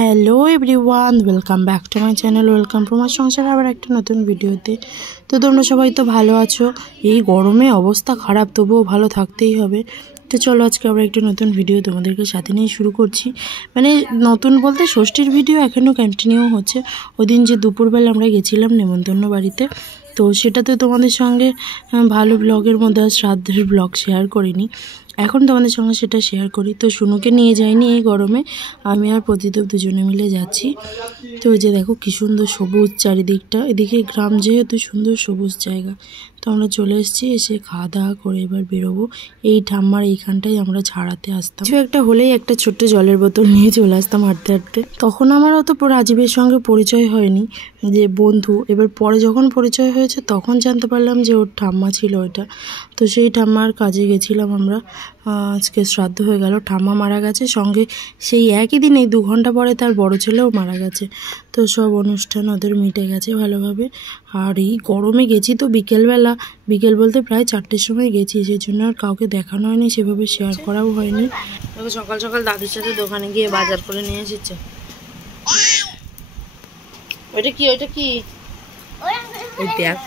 Hello everyone, welcome back to my channel. Welcome to my সংসার আবার একটা নতুন ভিডিওতে। তো তোমরা সবাই তো ভালো আছো। এই গরমে অবস্থা খারাপ, তবুও ভালো থাকতেই হবে। তো চলো আজকে আবার একটা নতুন ভিডিও তোমাদেরকে সাথে নিয়ে শুরু করছি। মানে নতুন বলতে ষষ্ঠীর ভিডিও এখনও কন্টিনিউ হচ্ছে। ওই দিন যে দুপুরবেলা আমরা গেছিলাম নেমন্তন্ন বাড়িতে, তো সেটা তো তোমাদের সঙ্গে ভালো ব্লগের মধ্যে আর শ্রাদ্ধের ব্লগ শেয়ার করিনি। এখন তোমাদের সঙ্গে সেটা শেয়ার করি। তো শুনুকে নিয়ে যাইনি এই গরমে, আমি আর প্রতিদেব দুজনে মিলে যাচ্ছি। তো ওই যে দেখো কি সুন্দর সবুজ চারিদিকটা, এদিকে গ্রাম যেহেতু সুন্দর সবুজ জায়গা। তো আমরা চলে এসেছি, এসে খাওয়া দাওয়া করে এবার বেরোবো। এই ঠাম্মার এইখানটাই আমরা ছাড়াতে আসতাম। কিছু একটা হলেই একটা ছোট্ট জলের বোতল নিয়ে চলে আসতাম হাঁটতে হাঁটতে। তখন আমার অত রাজীবের সঙ্গে পরিচয় হয়নি যে বন্ধু। এবার পরে যখন পরিচয় হয়েছে তখন জানতে পারলাম যে ওর ঠাম্মা ছিল ওইটা। তো সেই ঠাম্মার কাজে গেছিলাম আমরা। আজকে শ্রাদ্ধ হয়ে গেল, ঠাম্মা মারা গেছে, সঙ্গে সেই একই দিন এই 2 ঘন্টা পরে তার বড় ছেলেও মারা গেছে। তো সব অনুষ্ঠান ওদের মিটে গেছে ভালোভাবে। আর এই গরমে গেছি তো বিকেলবেলা, বিকেল বলতে প্রায় 4টের সময় গেছি, সেই জন্য আর কাউকে দেখানো হয়নি, সেভাবে শেয়ার করাও হয়নি। সকাল সকাল দাদুর সাথে দোকানে গিয়ে বাজার করে নিয়ে এসেছে। ওইটা কি ওইটা কি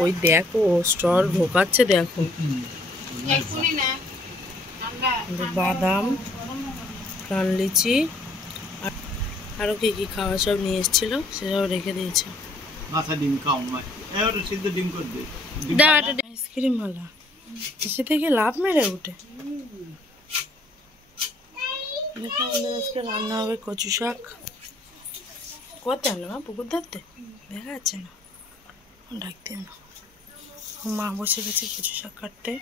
ওই দেখো স্টল ঢোকাচ্ছে, দেখো বাদাম, প্রাণ লিচি, আরো কি কি খাওয়া সব নিয়ে এসেছিল, সেসব রেখে দিয়েছে। আইসক্রিম মালা এসে থেকে লাভ মেরে উঠে। দেখো আমাদের আজকে রান্না হবে কচু শাক। করতে আনো না পুকুর ধরতে, দেখা যাচ্ছে না, ডাকতে আনো। মা বসে গেছে কচু শাক কাটতে।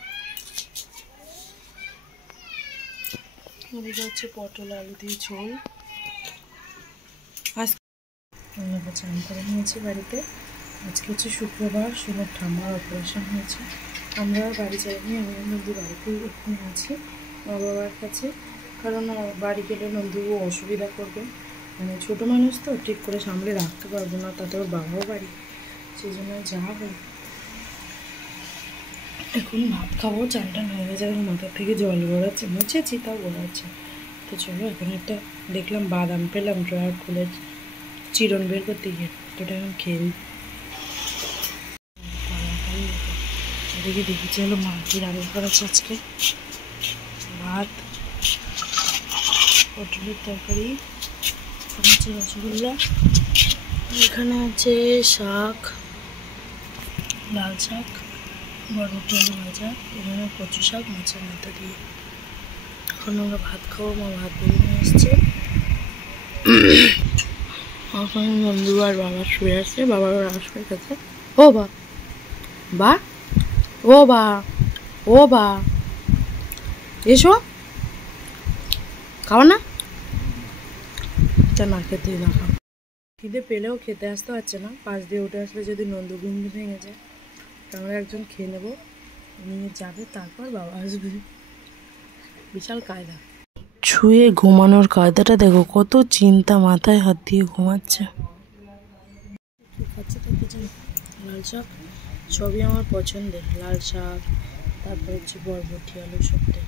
এদিকে হচ্ছে পটল আলু দিয়ে ঝোল। আজকে চান করে নিয়েছি বাড়িতে। আজকে হচ্ছে শুক্রবার, সোনার ঠাম্মার অপারেশন হয়েছে। আমরা বাড়ি যাইনি, আমি নন্দু বাড়িতেই এখানে আছি মা বাবার কাছে। কারণ বাড়ি গেলে নন্দু অসুবিধা করবে, মানে ছোটো মানুষ তো ঠিক করে সামলে রাখতে পারবো না, তাতে ওর বাবাও বাড়ি, সেই জন্য যাবো। এখন ভাত খাবো, চানটা হয়ে গেছে, এখন মাথার থেকে জল গড়াচ্ছে, মুছেছি তাও গড়াচ্ছে। তো চলো এখন একটা দেখলাম বাদাম পেলাম ড্রয়ার খুলে, চিরন বের করতে গিয়ে, তো ওটা এখন খেয়ে দিই। এদিকে দেখেছি হলো মা কি রান্না করেছে আজকে। ভাত, পটলের তরকারি, হচ্ছে রসগোল্লা, এখানে আছে শাক, লাল শাক, বরবটি আলু ভাজা, এখানে কচু শাক মাছের মাথা দিয়ে। এখন আমরা ভাত খাবো, মা ভাত বেড়ে নিয়ে এসছে। এখন বন্ধু আর বাবা শুয়ে আসছে, বাবার আসবে কাছে। ও বা বা ও বা ও বা এসো, খাও না, তা না খেতেই না খাও। খিদে পেলেও খেতে আসতে পারছে না, পাশ দিয়ে উঠে আসলে যদি নন্দুবিন্দু ভেঙে যায়, আমরা একজন খেয়ে নেবো, নিয়ে যাবে, তারপর বাবা আসবে। বিশাল কায়দা, ছুঁয়ে ঘুমানোর কায়দাটা দেখো, কত চিন্তা, মাথায় হাত দিয়ে ঘুমাচ্ছে। লাল শাক সবই আমার পছন্দের, লাল শাক, তারপর হচ্ছে বরবটি আলু সবটাই।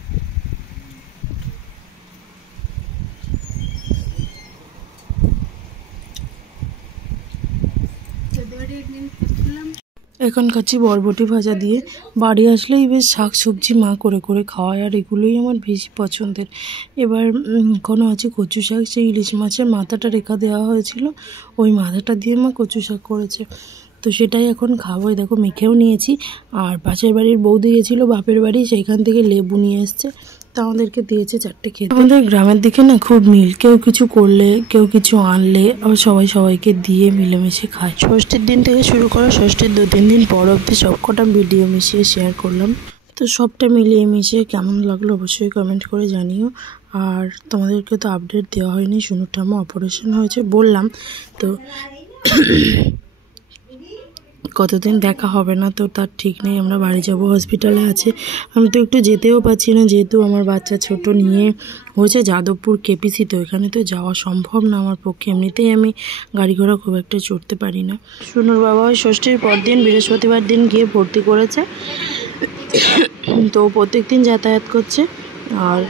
এখন খাচ্ছি বরবটি ভাজা দিয়ে। বাড়ি আসলেই বেশ শাক সবজি মা করে করে খাওয়ায়, আর এগুলোই আমার বেশি পছন্দের। এবার কোনো আছে কচু শাক, সেই ইলিশ মাছের মাথাটা রেখা দেওয়া হয়েছিল, ওই মাথাটা দিয়ে মা কচু শাক করেছে, তো সেটাই এখন খাবো। দেখো মেখেও নিয়েছি। আর পাশের বাড়ির বৌদি গেছিলো বাপের বাড়ি, সেইখান থেকে লেবু নিয়ে এসছে, তা আমাদেরকে দিয়েছে 4টে খেতে। আমাদের গ্রামের দিকে না খুব মিল, কেউ কিছু করলে, কেউ কিছু আনলে আবার সবাই সবাইকে দিয়ে মিলেমিশে খায়। ষষ্ঠীর দিন থেকে শুরু করে ষষ্ঠীর 2-3 দিন পর অবধি সবকটা ভিডিও মিশিয়ে শেয়ার করলাম। তো সবটা মিলিয়ে মিশিয়ে কেমন লাগলো অবশ্যই কমেন্ট করে জানিও। আর তোমাদেরকে তো আপডেট দেওয়া হয়নি, সোনুর ঠাম্মা অপারেশন হয়েছে বললাম, তো কতদিন দেখা হবে না তো তার ঠিক নেই। আমরা বাড়ি যাব, হসপিটালে আছে, আমি তো একটু যেতেও পারছি না, যেহেতু আমার বাচ্চা ছোট নিয়ে হয়েছে যাদবপুর কেপিসি, তো এখানে তো যাওয়া সম্ভব না আমার পক্ষে, এমনিতেই আমি গাড়ি ঘোড়া খুব একটা চড়তে পারি না। সোনুর বাবা ওই ষষ্ঠীর পর দিন বৃহস্পতিবার দিন গিয়ে ভর্তি করেছে, তো প্রত্যেক দিন যাতায়াত করছে। আর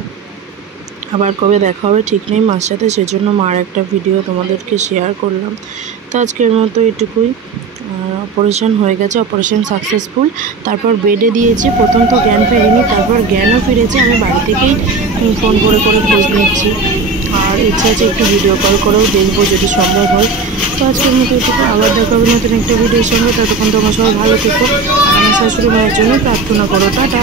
আবার কবে দেখা হবে ঠিক নেই মার সাথে, সেজন্য মার একটা ভিডিও তোমাদেরকে শেয়ার করলাম। তো আজকের মতো এটুকুই। অপারেশন হয়ে গেছে, অপারেশন সাকসেসফুল। তারপর বেডে দিয়েছে। প্রথম তো জ্ঞান ফেরেনি, তারপর জ্ঞানও ফিরেছে। আমি বাড়ি থেকেই ফোন করে করে খোঁজ নিচ্ছি, আর ইচ্ছা আছে একটু ভিডিও কল করেও দেখবো যদি সম্ভব হয়। তো আজকের মতো এটুকু, আবার দেখা হবে নতুন একটা ভিডিওর সঙ্গে। ততক্ষণ তোমরা সবাই ভালো থেকো, আর আমার শাশুড়ি মায়ের জন্য প্রার্থনা করো। টাটা।